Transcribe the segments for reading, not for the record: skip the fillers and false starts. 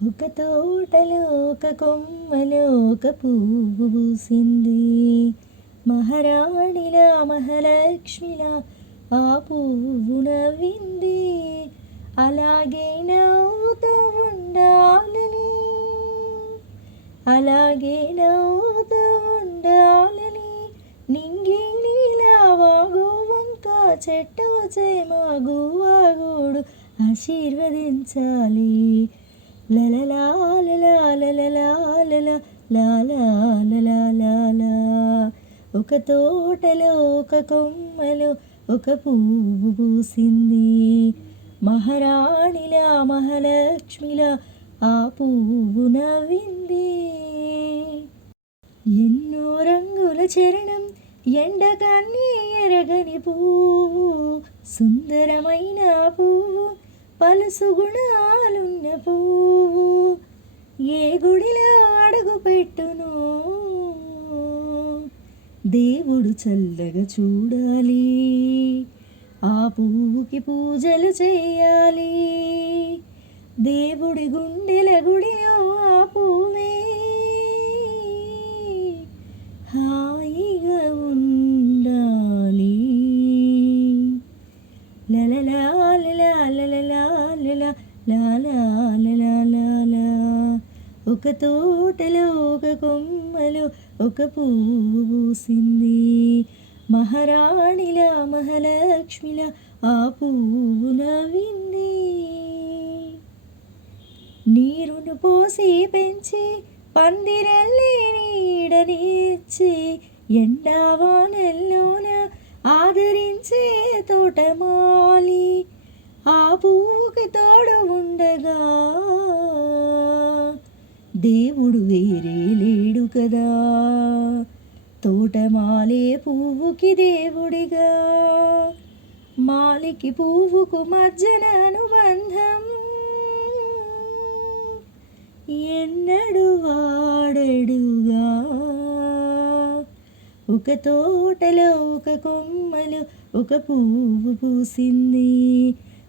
ఒక తోటలో ఒక కొమ్మలో ఒక పువ్వు పూసింది. మహారాణిలా మహాలక్ష్మిలా ఆ పువ్వు నవ్వింది. అలాగే నవ్వుతూ ఉండాలని, అలాగే నవ్వుతూ ఉండాలని నింగి నీలా వాగు వంక చెట్టు చేమ గువ్వాగూడు ఆశీర్వదించాలి. లలలా లలా లలలా లలా లాలా లలా లాలా. ఒక తోటలో ఒక కొమ్మలో ఒక పువ్వు పూసింది. మహారాణిలా మహాలక్ష్మిలా ఆ పువ్వు నవ్వింది. ఎన్నో రంగుల చరణం ఎండగాన్ని ఎరగని పువ్వు, సుందరమైన పువ్వు, పలుసు గుణాలున్న పువ్వు. ఏ గుడిలో అడుగు పెట్టును దేవుడు చల్లగా చూడాలి. ఆ పువ్వుకి పూజలు చేయాలి. దేవుడి గుండెల గుడిలో ఆ పువ్వే హాయిగా ఉండాలి. లలలా లలా లలలా లలా లాలా లలా లాలా. ఒక తోటలో ఒక కొమ్మలో ఒక పువ్వు పూసింది. మహారాణిలా మహాలక్ష్మిలా ఆ పువ్వు నవ్వింది. నీరును పోసి పెంచి పందిరల్లే నీడనిచ్చి ఎండావానల్లోన ఆదరించే తోటమాలి ఆ పువ్వుకి తోడు ఉండగా దేవుడు వేరే లేడు కదా. తోటమాలే పువ్వుకి దేవుడిగా, మాలికి పువ్వుకు మధ్యన అనుబంధం ఎన్నడు వాడడుగా. ఒక తోటలో ఒక కొమ్మలో ఒక పువ్వు పూసింది.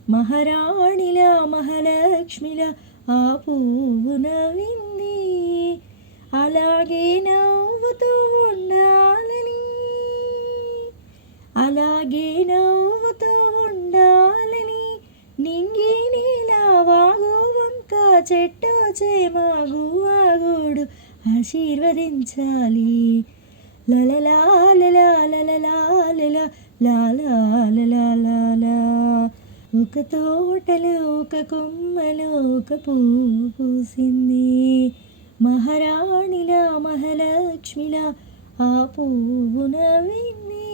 మహారాణిలా మహాలక్ష్మిలా ఆ పువ్వు నవ్వింది. అలాగే నవ్వుతూ ఉండాలని, అలాగే నవ్వుతూ ఉండాలని నింగి నీలా వాగు వంక చెట్టు చేమ గువ్వాగూడు ఆశీర్వదించాలి. లలలా లలా లలలా లలా లాలా లలా లాలా. ఒక తోటలో ఒక కొమ్మలో ఒక పువ్వు పూసింది. మహారాణిలా మహాలక్ష్మిలా ఆ పువ్వు నవ్వింది.